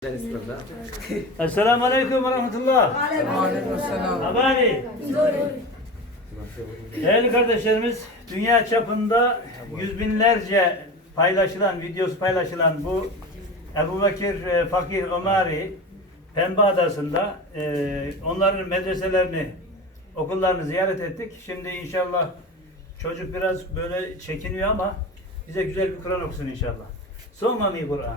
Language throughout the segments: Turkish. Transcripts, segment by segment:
Esselamu Aleyküm ve Rahmetullah. Aleykümselam. Habari. Değerli kardeşlerimiz, dünya çapında yüz binlerce paylaşılan, videosu paylaşılan bu Ebu Bekir e, Fakir Ömari Pembe Adası'nda e, onların medreselerini, okullarını ziyaret ettik. Şimdi inşallah çocuk biraz böyle çekiniyor ama bize güzel bir Kur'an okusun inşallah. Sonmami Kur'an.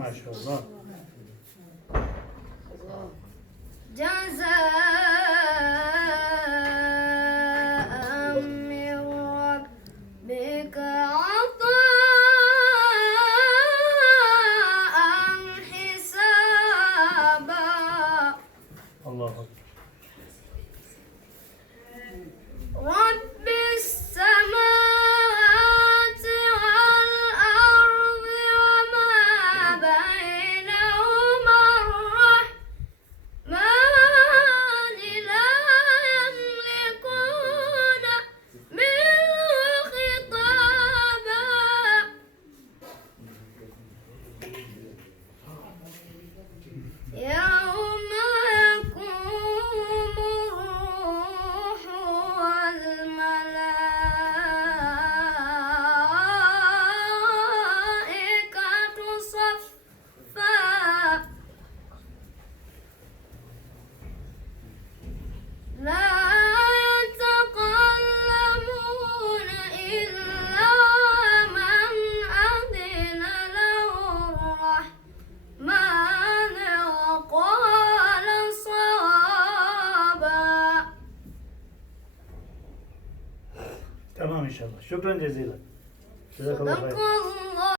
Maşallah. inşallah. Şükran cezila. Size.